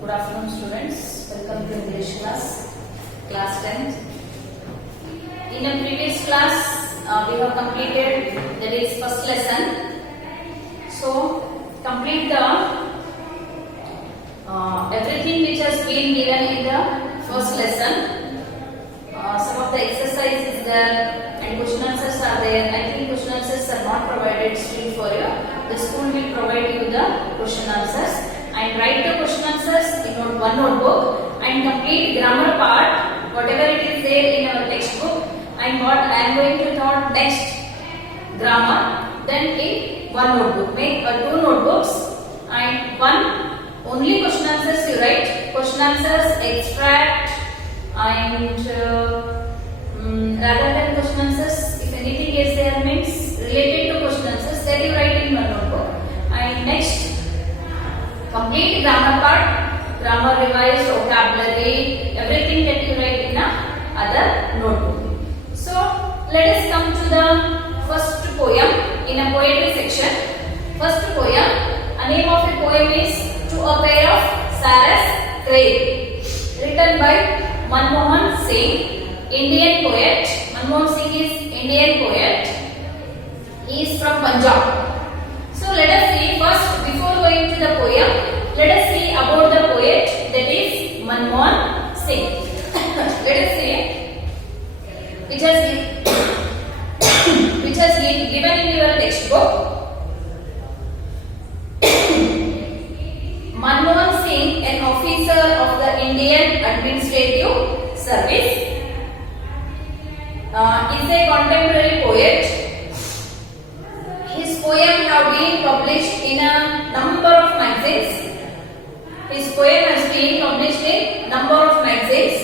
Good afternoon, students. Welcome to English class, class 10th. In a previous class, we have completed that is first lesson. So, complete the everything which has been given in the first lesson. Some of the exercises there and question answers are there. I think question answers are not provided still for you. The school will provide you the question answers and write the question answers in one notebook and complete grammar part, whatever it is there in our textbook, and what I am going to taught next grammar, then in one notebook. Make two notebooks and one only question answers you write. Question answers, extract, and rather than question answers, if anything is there means related to question answers, then you write in one notebook. And next, complete grammar part, grammar revised, vocabulary, everything that you write in other notebook. So let us come to the first poem in a poetry section. First poem, a name of a poem is To a Pair of Saras Crane, written by Manmohan Singh, Indian poet. Manmohan Singh is Indian poet. He is from Punjab. So let us see first, before going to the poem, let us see about the poet, that is Manmohan Singh. Let us see which has been given in your textbook. Manmohan Singh, an officer of the Indian Administrative Service, is a contemporary poet. His poems have been published in a number of magazines. His poem has been published in number of magazines.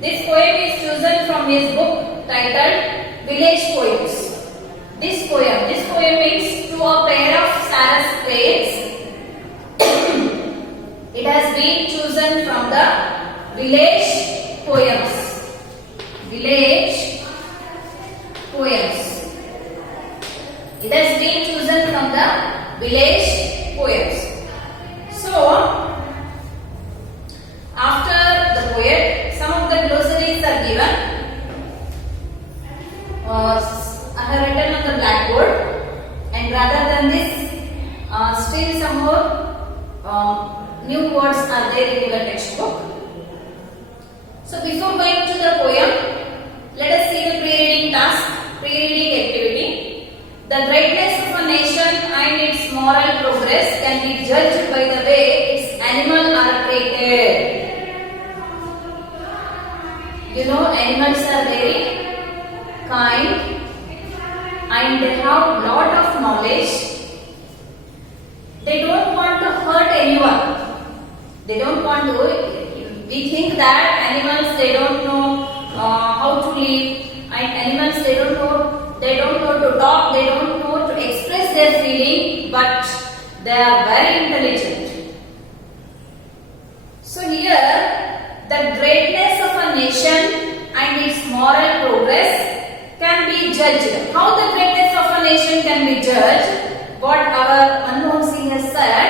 This poem is chosen from his book titled Village Poems. This poem means To a Pair of Saras Cranes. It has been chosen from the Village Poems. Village Poems. It has been chosen from the Village Poems. So, after the poet, some of the glossaries are given. I have written on the blackboard, and rather than this, still some more new words are there in your textbook. So, before going to the poem, let us see the pre-reading task, pre-reading activity. The greatness of a nation and its moral progress can be judged by the way its animals are treated. You know, animals are very kind and they have lot of knowledge. They don't want to hurt anyone. They don't want to. We think that animals, they don't know how to live, and animals, they don't know to talk, they don't know to express their feeling, but they are very intelligent. So here, the greatness of a nation and its moral progress can be judged. How the greatness of a nation can be judged? What our Manmohan Singh has said,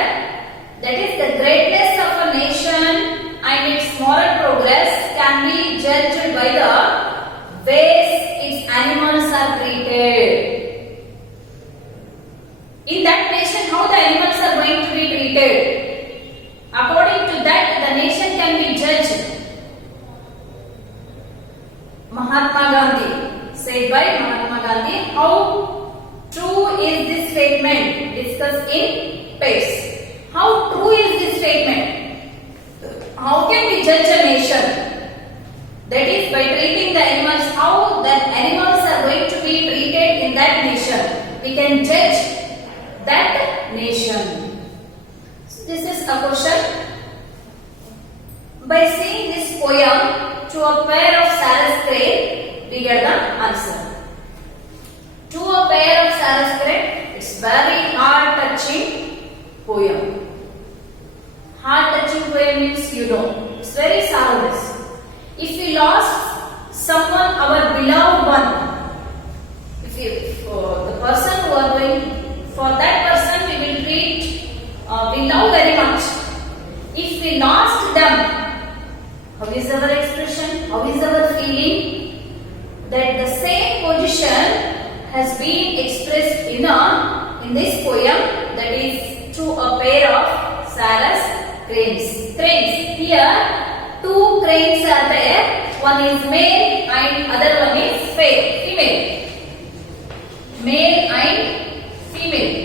that is, the greatness of a nation and its moral progress can be judged by the ways its animals are treated. In that nation, how the animals are going to be treated? According to that, the nation can be judged. Mahatma Gandhi, said by Mahatma Gandhi. How true is this statement? Discussed in pairs. How true is this statement? How can we judge a nation? That is by treating the animals, how the animals are going to be treated in that nation. We can judge that nation. So this is a question. By seeing this poem, To a Pair of Saras Crane, we get the answer. To a Pair of Saras Crane, it's very heart-touching poem. Heart-touching poem means you know, it's very sorrowless. If we lost someone, our beloved one, if the person who are going, for that person we will treat, we love very much. If we lost expressed in this poem, that is through a pair of Sarus cranes. Here two cranes are there. One is male and other one is female. Male and female.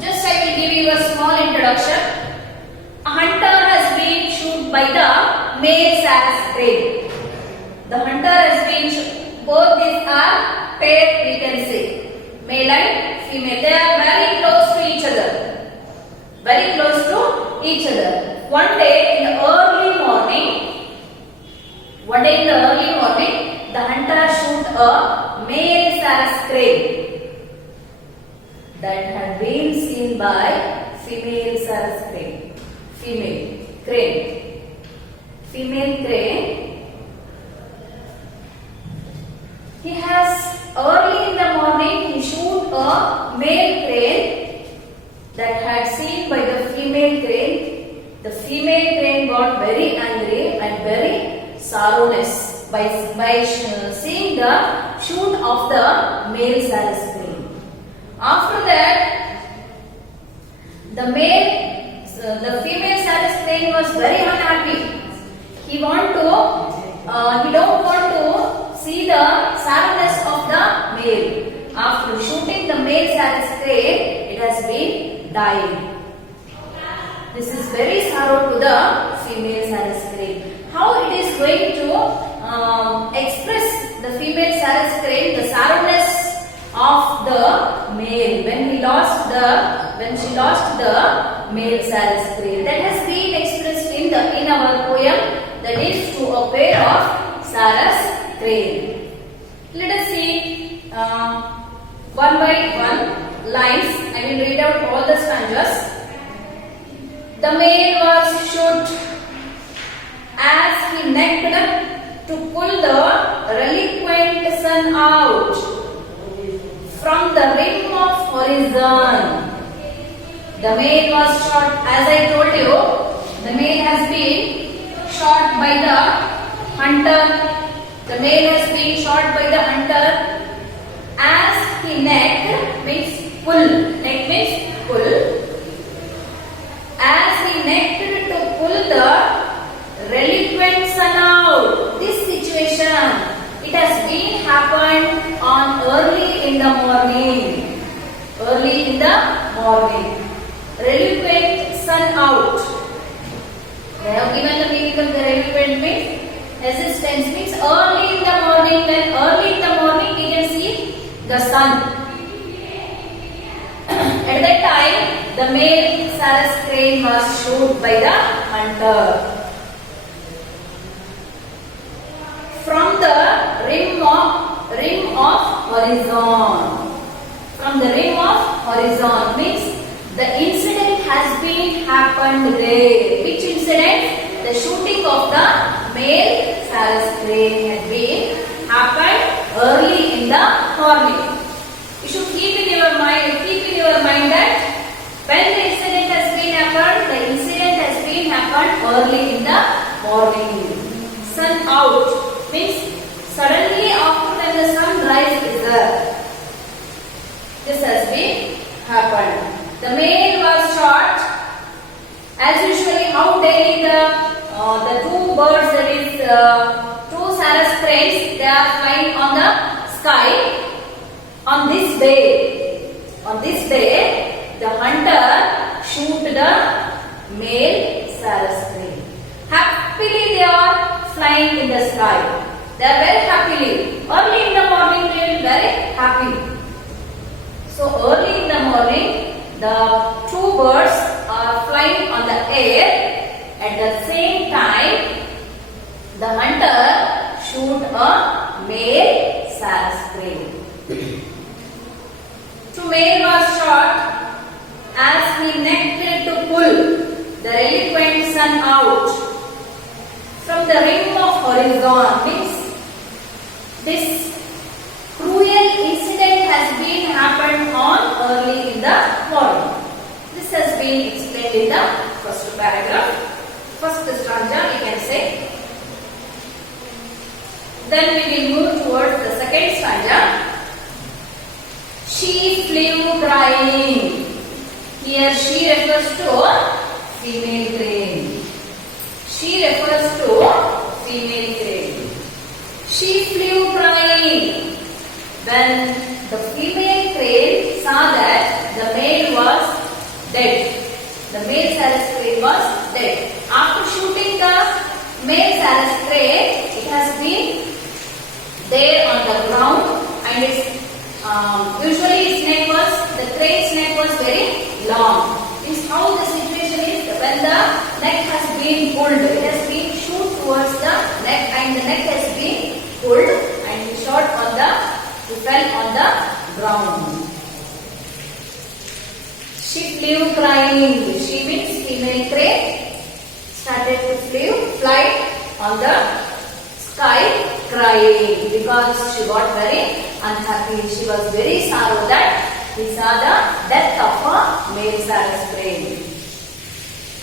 Just I will give you a small introduction. A hunter has been shot by the male Sarus crane. The hunter has been both these are paired, we can say, male and female. They are very close to each other. Very close to each other. One day in the early morning, the hunter shot a male Sarus crane that had been seen by female Sarus crane. Female crane. He has early in the morning he shot a male crane that had seen by the female crane. The female crane got very angry and very sorrowless by seeing the shoot of the male Sarus crane. After that, the female Sarus crane was very unhappy. He don't want to see the sadness of the male. After shooting the male Sarus crane, it has been dying. This is very sorrow to the female Sarus crane. How it is going to express the female Sarus crane the sorrowness of the male when she lost the male Sarus crane. That has been expressed in our poem, that is to a pair of Sarus crane. Let us see one by one lines. I will read out all the stanzas. The male was shot as he necked to pull the reluctant sun out from the rim of horizon. The male was shot, as I told you, the male has been shot by the hunter. The male has been shot by the hunter as he necked means pull. Neck means pull. As he necked to pull the reluctant sun out. This situation, it has been happened on early in the morning. Reluctant sun out. They have given the meaning of the reluctant means resistance, means early in the morning. When early in the morning we can see the sun. At that time, the male Sarus crane was shot by the hunter. From the rim of horizon. From the rim of horizon means the incident has been happened there. Which incident? The shooting of the male Sarus crane had been happened early in the morning. You should keep in your mind that when the incident has been happened, the incident has been happened early in the morning. Sun out means suddenly after when the sun rises there. This has been happened. The male was shot. As usually, how daily the two birds, that is two Sarus cranes, they are flying on the sky. On this day, the hunter shoot the male Sarus crane. Happily they are flying in the sky. They are very happily. Early in the morning they will be very happy. So early in the morning, the two birds are flying on the air. At the same time, the hunter shoot a male Sarus crane. Two male was shot as he necked to pull the reluctant sun out from the rim of horizon. Means this cruel incident has been happened on early in the morning. This has been explained in the first paragraph, first stanza we can say. Then we will move towards the second stanza. She flew crying. Here she refers to female crane. She refers to female crane. She flew crying. When the female crane saw that the male was dead. The male Sarus crane was dead. After shooting the male Sarus crane, it has been there on the ground, and its usually its neck was, the crane's neck was very long. This is how the situation is when the neck has been pulled. It has been shoot towards the neck, and the neck has been pulled, and he shot on the, he fell on the ground. She flew crying. She means female crane started to fly on the sky crying because she got very unhappy. She was very sorrow that he saw the death of a male Sarus crane.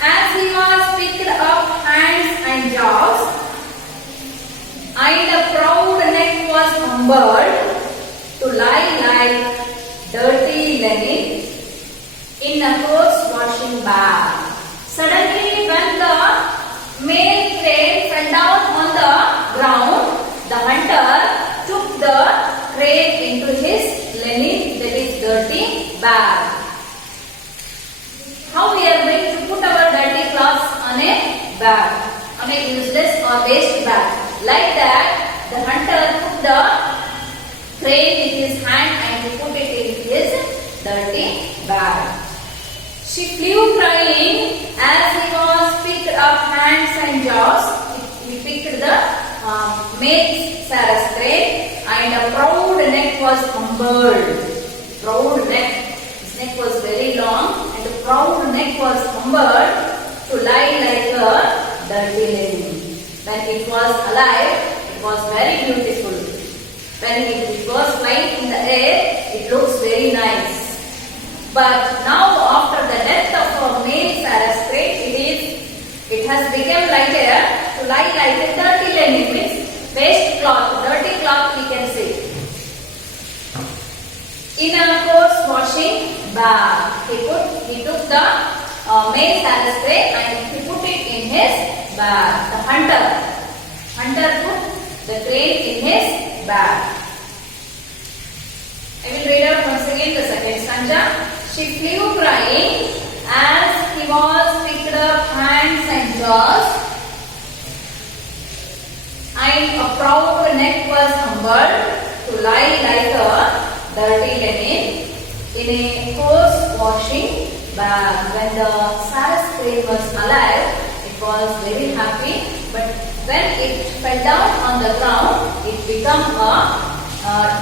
As he was picked up hands and jaws, and the proud neck was humbled to lie like dirty linen in a horse washing bag. Suddenly, when the male crane fell down on the ground, the hunter took the crane into his linen, that is dirty bag. How we are going to put our dirty clothes on a bag, on a useless or waste bag? Like that, the hunter took the crane with his hand and he put it in his dirty bag. She flew crying as he was picked up hands and jaws. He picked the male Sarus crane, and a proud neck was humbled. Proud neck. His neck was very long, and the proud neck was humbled to lie like a dirty linen. When it was alive, it was very beautiful. When it was flying in the air, it looks very nice. But now, after the death of a male Sarus crane, it has become like a, to lie like a dirty linen, means waste cloth, dirty cloth we can say. In a horse washing bag, he took the male Sarus crane and he put it in his bag. The hunter put the crane in his bag. I will read out once again the second stanza. She flew crying as he was picked up hands and jaws, and a proud neck was humbled to lie like a dirty linen in a horse washing bag. When the Sarus crane was alive, it was very happy, but when it fell down on the ground, it became a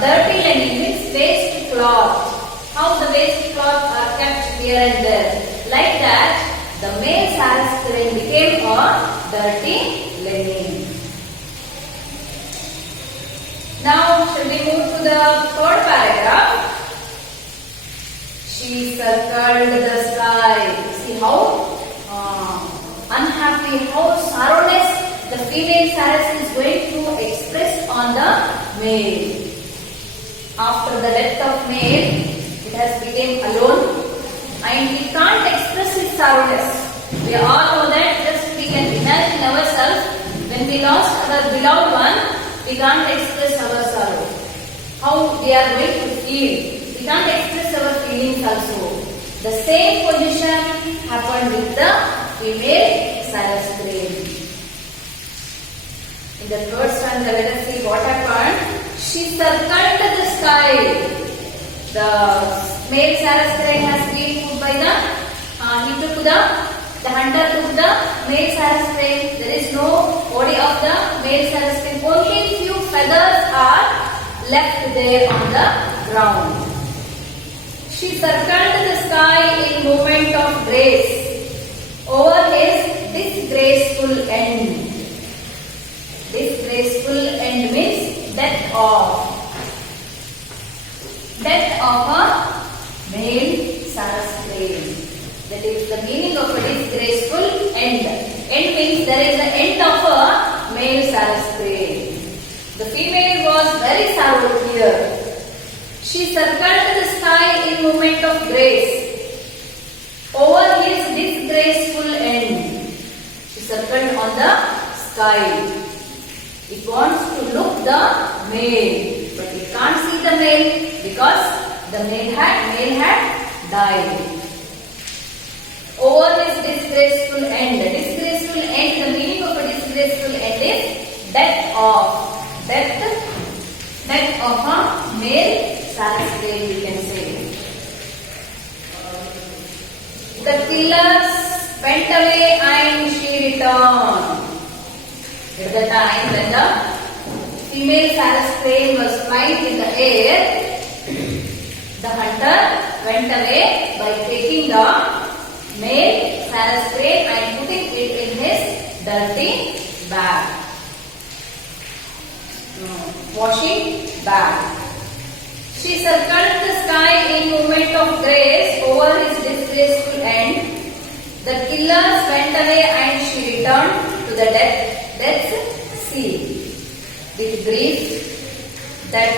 dirty linen, means waste cloth. How the waste cloth are kept here and there. Like that, the male Sarus crane became a dirty linen. Now, shall we move to the third paragraph? She circled the sky. See how unhappy, how sorrowless the female Sarus is going to express on the male. After the death of male, it has become alone, and we can't express its sorrowness. We all know that. Just we can imagine ourselves when we lost our beloved one, we can't express our sorrow. How we are going to feel. We can't express our feelings also. The same position happened with the female Sarus crane. In the third stanza, let us see what happened. She circled the sky. The male Sarus crane has been put by the, the hunter took the male Sarus crane. There is no body of the male Sarus crane. Only few feathers are left there on the ground. She circled the sky in movement of grace over his disgraceful end. Disgraceful end means death of a male Sarus crane. That is the meaning of a disgraceful end. End means there is an end of a male Sarus crane. The female was very sorrowful here. She circled the sky in movement of grace over his disgraceful end. She circled on the sky. It wants to look the male, but it can't see the male because the male had died. Over his disgraceful end. Disgraceful end, the meaning of a disgraceful end is death of a male saracen, we can say. The killers went away and she returned. At the time when the female saracen was flying in the air, the hunter went away by taking the male saracen and putting it in his dirty bag. Washing bag. She circled the sky in movement of grace over his disgraceful end. The killers went away and she returned to the death's sea with grief that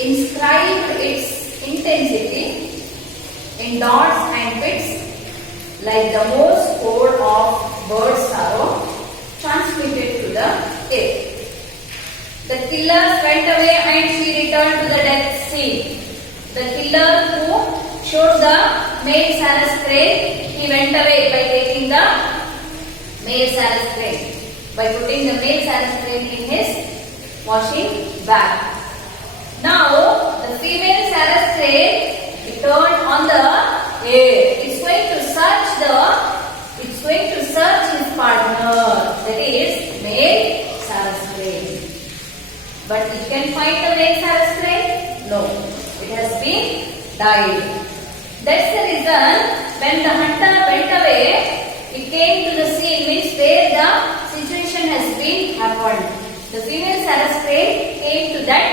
inscribed its intensity in dots and pits like the Morse code of bird sorrow transmitted to the air. The killers went away and she returned to the death sea. The killer who showed the male saracen, he went away by taking the male saracen, by putting the male saracen in his washing bag. Now the female saracen returned on the air. It's going to search his partner, that is male saracen. But it can find the male saracen? No. It has been died. That's the reason when the hunter went away, it came to the scene, means where the situation has been happened. The female saracen came to that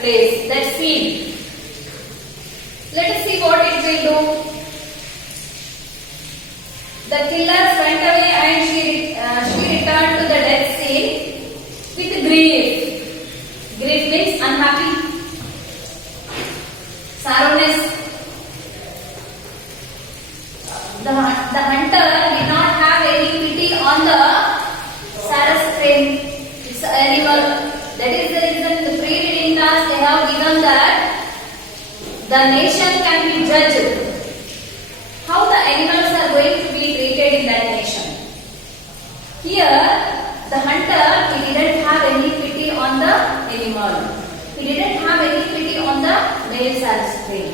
place, that scene. Let us see what it will do. The killers went away and she returned to the death scene with grief. Grief means unhappy, sorrowness. The hunter did not have any pity on the saracen. It's an animal. That is the reason the pre-reading class they have given that the nation can be judged. How the animals are going to be treated in that nation. Here, the hunter, he didn't have any pity on the animal. He didn't have any pity on the male saracen.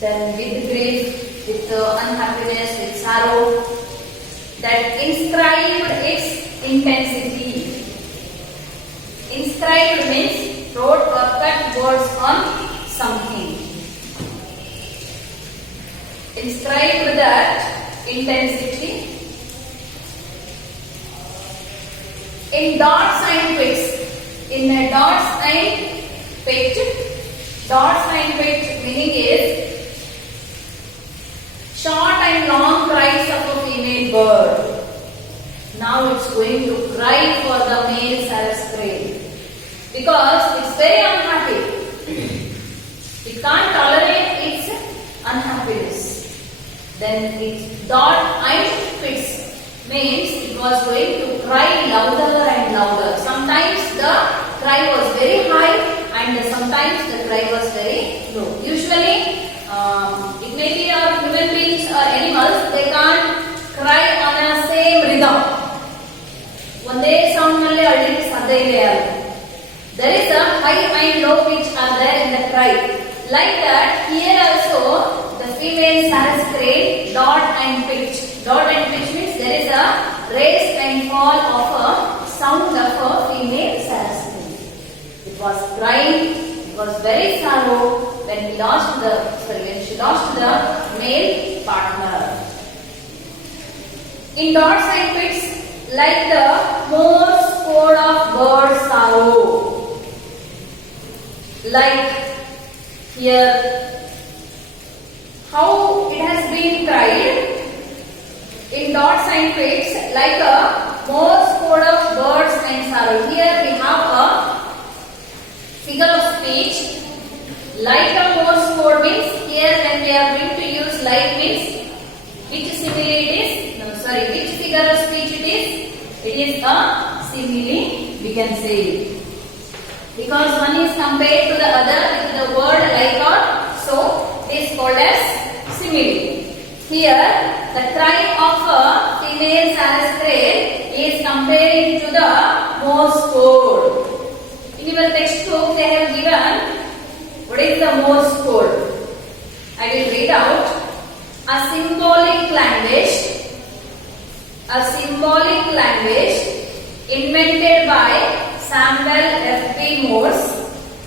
Then with grief, with unhappiness, with sorrow, that inscribed its intensity. Inscribed means wrote or cut words on something. Inscribed that intensity in dots and pits. In a dots and pit. Dots and pit meaning is short and long cries of a female bird. Now it's going to cry for the male saracen because it's very unhappy. It can't tolerate its unhappiness. Then its dot and pits means it was going to cry louder and louder. Sometimes the cry was very high and sometimes the cry was very low. Usually it may be human beings or animals, they can't cry on a same rhythm. ಒಂದೇ sound ನಲ್ಲಿ ಅಳ್ಳಿಕ್ಕೆ ಸಾಧ್ಯ ಇಲ್ಲ. There is a high and low pitch are there in the cry. Like that, here also the female saracen dot and pitch. Dot and pitch means there is a raise and fall of a sound of a female saracen. It was crying. It was very sorrow when she lost the male partner. In dots and pits, like the Morse code of bird sorrow. Like here, how it has been cried in dots and pits, like a Morse code of birds and sorrow. Here we have a figure of speech. Like a Morse code means here when we are going to use like means which simile it is? No, sorry, which figure of speech it is? It is a simile, we can say. Because one is compared to the other with the word like or so, it is called as simile. Here, the cry of a female Sarah's crane is comparing to the Morse code. In your textbook, they have given what is the Morse code. I will read out. A symbolic language invented by Samuel F.B. Morse.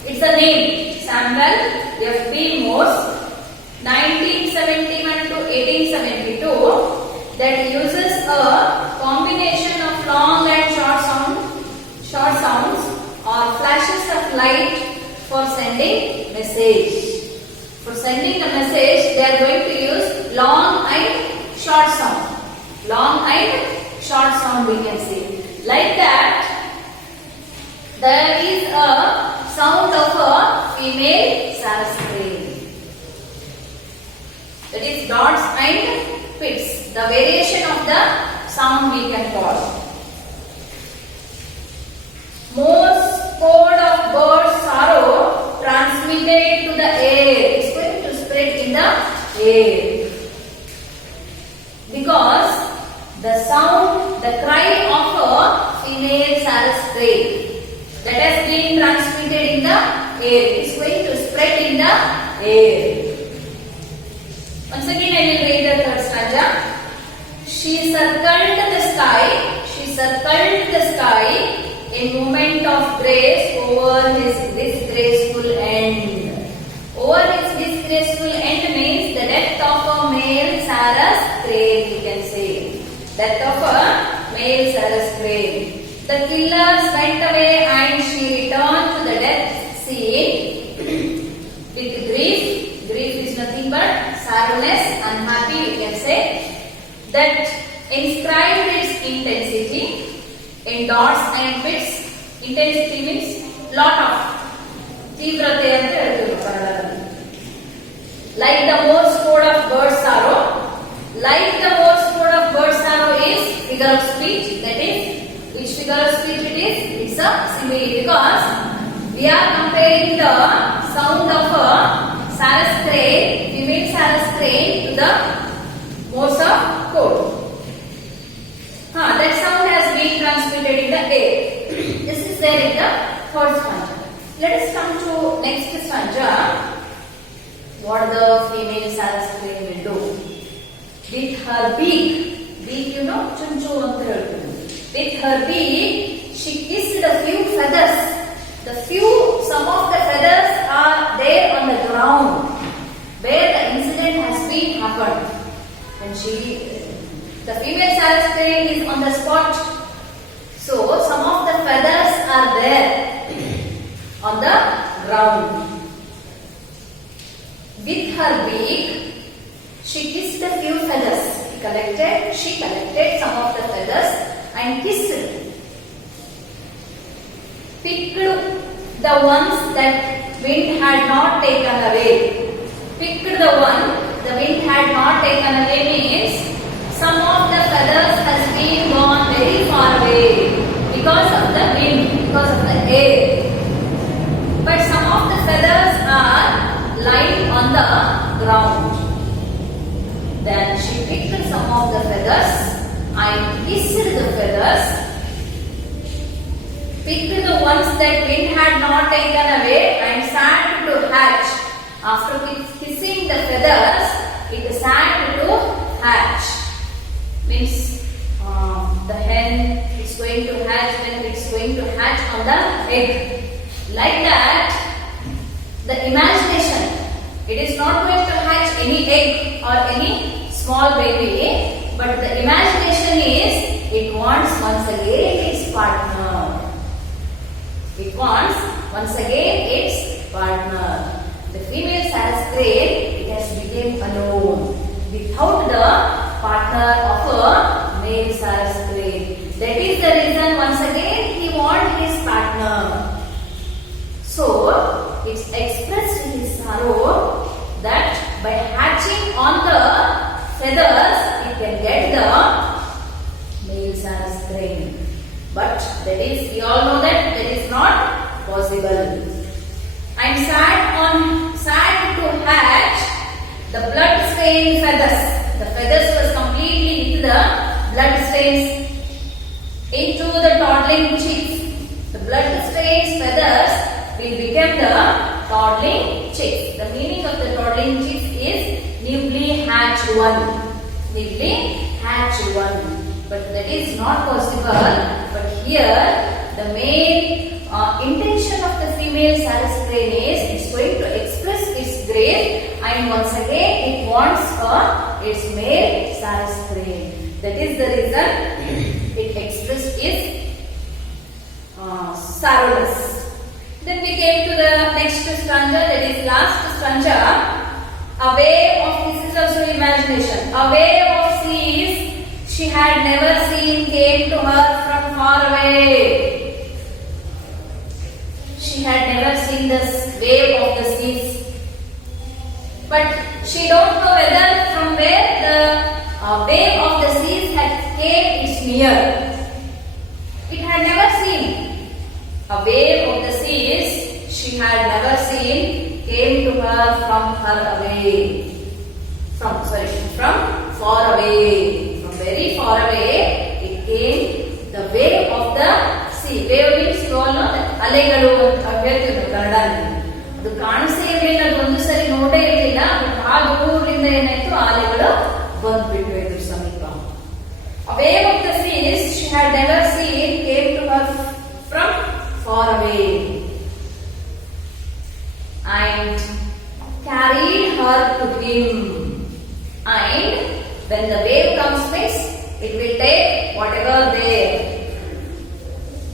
It's a name, Samuel F.B. Morse, 1971 to 1872, that uses a combination of long and short sounds or flashes of light for sending message. For sending a message, they are going to use long and short sound. Long and short sound, we can say. Like that, there is a sound of a female Sarah's crane. That is dots and pits. The variation of the sound we can call. Morse code of bird's sorrow transmitted to the air. It's going to spread in the air. Because the sound, the cry of a female Sarah's crane that has been transmitted in the air is going to spread in the air. Once again, I will read the third stanza. She circled the sky, a moment of grace over his disgraceful end. Over his disgraceful end means the death of a male Sarah's crane, we can say. Death of a male Sarah's crane. The killers went away and she returned to the death scene with grief. Grief is nothing but sadness, unhappy, we can say. That inscribed its intensity in dots and pits. Intensity means lot of. Tivrate ante helthiru kannadalli. Like the Morse code of bird's sorrow. Like the Morse code of bird's sorrow is figure of speech. That is, which figure of speech it is? It's a simile, because we are comparing the sound of a Sarah's crane, female Sarah's crane, to the Morse code. That sound has been transmitted in the air. This is there in the third stanza. Let us come to next stanza. What the female Sarah's crane will do? With her beak, you know, chunchu anta heltundi. With her beak, she kissed a few feathers. Some of the feathers are there on the ground where the incident has been happened. And the female Sarah's crane is on the spot. So some of the feathers are there on the ground. With her beak, she kissed a few feathers. She collected some of the feathers and kissed. Picked the ones that wind had not taken away. Picked the one the wind had not taken away means some of the feathers has been gone very far away because of the wind, because of the air. But some of the feathers are lying on the ground. Then she picked some of the feathers and kissed the feathers. Picked the ones that wind had not taken away and sat to hatch. After kissing the feathers, it sat to hatch. Means the hen is going to hatch when it's going to hatch on the egg. Like that, the imagination, it is not going to hatch any egg or any small baby, but the imagination is, it wants once again its partner. It wants once again its partner. The female Sarah's crane, it has become alone without the partner of a male Sarah's crane. That is the reason once again he wants his partner. So it expressed his sorrow that by hatching on the feathers it can get the male Sarus crane. But that is, we all know that is not possible. I'm sad to hatch the blood stained feathers. The feathers was completely into the blood stains into the toddling chicks. The blood stained feathers will become the toddling chicks. The meaning of the toddling chicks is newly hatched one. Newly hatched one. But that is not possible. But here the main intention of the female Sarus crane is it's going to express its grave, and once again it wants its male Sarus crane. That is the reason it expressed its sorrowness. Then we came to the next stanza, that is last stanza. A wave of, this is also imagination, a wave of seas she had never seen came to her from far away. She had never seen this wave of the seas, but she don't know whether from where the wave of the seas had came is near. It had never seen. A wave of the seas she had never seen came to her from far away. From far away. From very far away it came, the wave of the sea. Wave means you all know that ಅಲೆಗಳು ಅಂತ ಹೇಳ್ತಿದ್ರು ಕನ್ನಡದಲ್ಲಿ. ಅದು ಕಾಣಿಸೇ ಇರಲಿಲ್ಲ, ಅದು ಒಂದು ಸರಿ ನೋಡೇ ಇರಲಿಲ್ಲ. ಬಟ್ ಆ ದೂರದಿಂದ ಏನಾಯ್ತು, ಅಲೆಗಳು ಬಂದ್ಬಿಟ್ವು ಇದ್ರ ಸಮೀಪ. A wave of the seas she had never seen came to her from far away and carried her to him. And when the wave comes means it will take whatever there.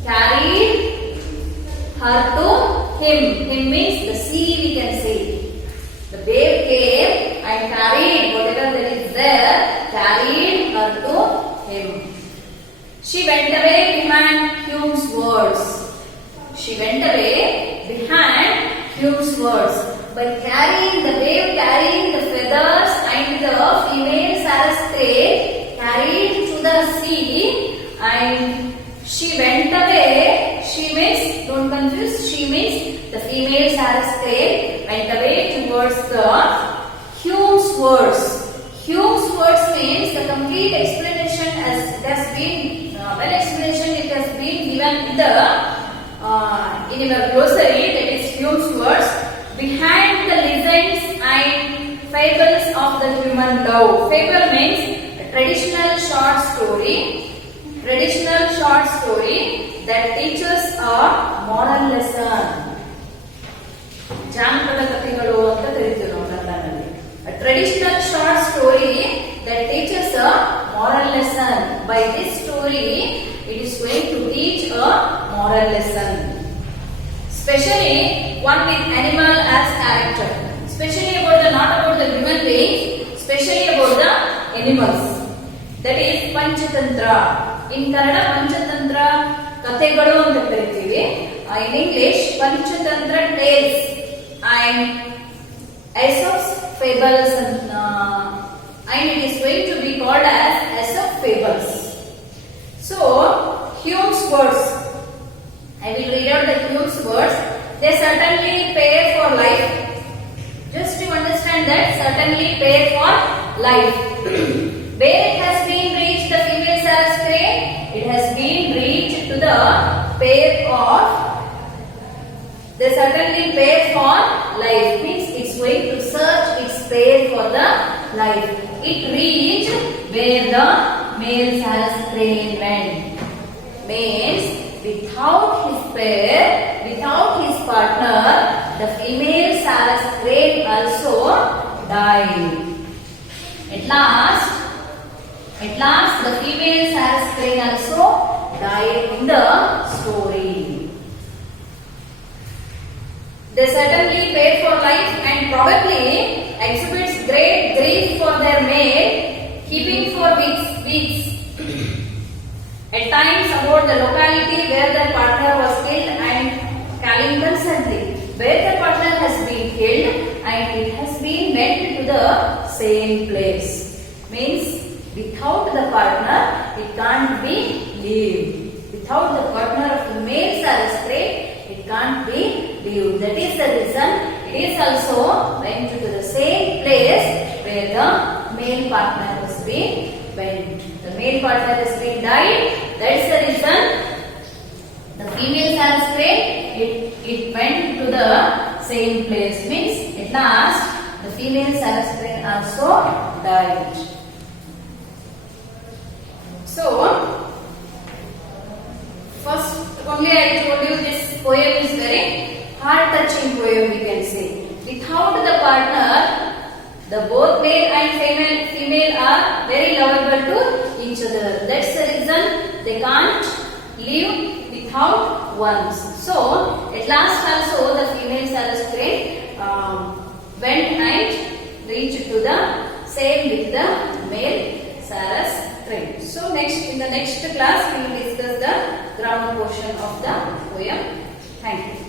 Carried her to him. Him means the sea, we can say. The wave came and carried whatever that is there, carried her to him. She went away behind Hume's words. She went away behind Hume's words. By carrying the wave, carrying the feathers and the female Sarus crane carried to the sea, and she went away. She means, don't confuse, she means the female Sarus crane went away towards the Hume's words. Hume's words means the complete explanation as it has been, well explanation it has been given in the in your glossary, that is Hume's words. Behind the legends and fables of the human love. Fable means a traditional short story. Traditional short story that teaches a moral lesson. ಜಾನಪದ ಕಥೆಗಳು ಅಂತ ಕರೀತೀವಿ ನಾವು ಕನ್ನಡದಲ್ಲಿ. A traditional short story that teaches a moral lesson. By this story, it is going to teach a moral lesson. Especially one with animal as character. Especially about the, not about the human beings, especially about the animals. That is Panchatantra. In Kannada Panchatantra ಕಥೆಗಳು ಅಂತ ಕರಿತೀವಿ. In English Panchatantra tales and Aesop's fables, and it is going to be called as Aesop fables. So Hume's words, I will read out the Hume's words. They certainly pair for life. Just to understand that, certainly pair for life. Where it has been reached, the female Sarus crane, it has been reached to the pair of, they certainly pair for life. Means it's going to search its pair for the life. It reached where the male Sarus crane went. Means without his pair, without his partner, the female Sarus crane also died. At last the female Sarus crane also died in the story. They certainly paid for life and probably exhibits great grief for their mate, keeping for weeks. At times about the locality where their partner was killed and calling constantly. Where their partner killed and it has been went to the same place. Means without the partner it can't be lived. Without the partner of the male Sarus crane it can't be lived. That is the reason it is also went to the same place where the male partner has been went. The male partner has been died. That is the reason the female Sarus crane it went to the same place. Means at last the female Sarus crane also died. So first only I told you this poem is very heart-touching poem, we can say. Without the partner, the both male and female are very lovable to each other. That's the reason they can't live without one. So at last also the female Sarus crane went and reached to the same with the male Sarus crane. So in the next class we will discuss the grammar portion of the poem. Thank you.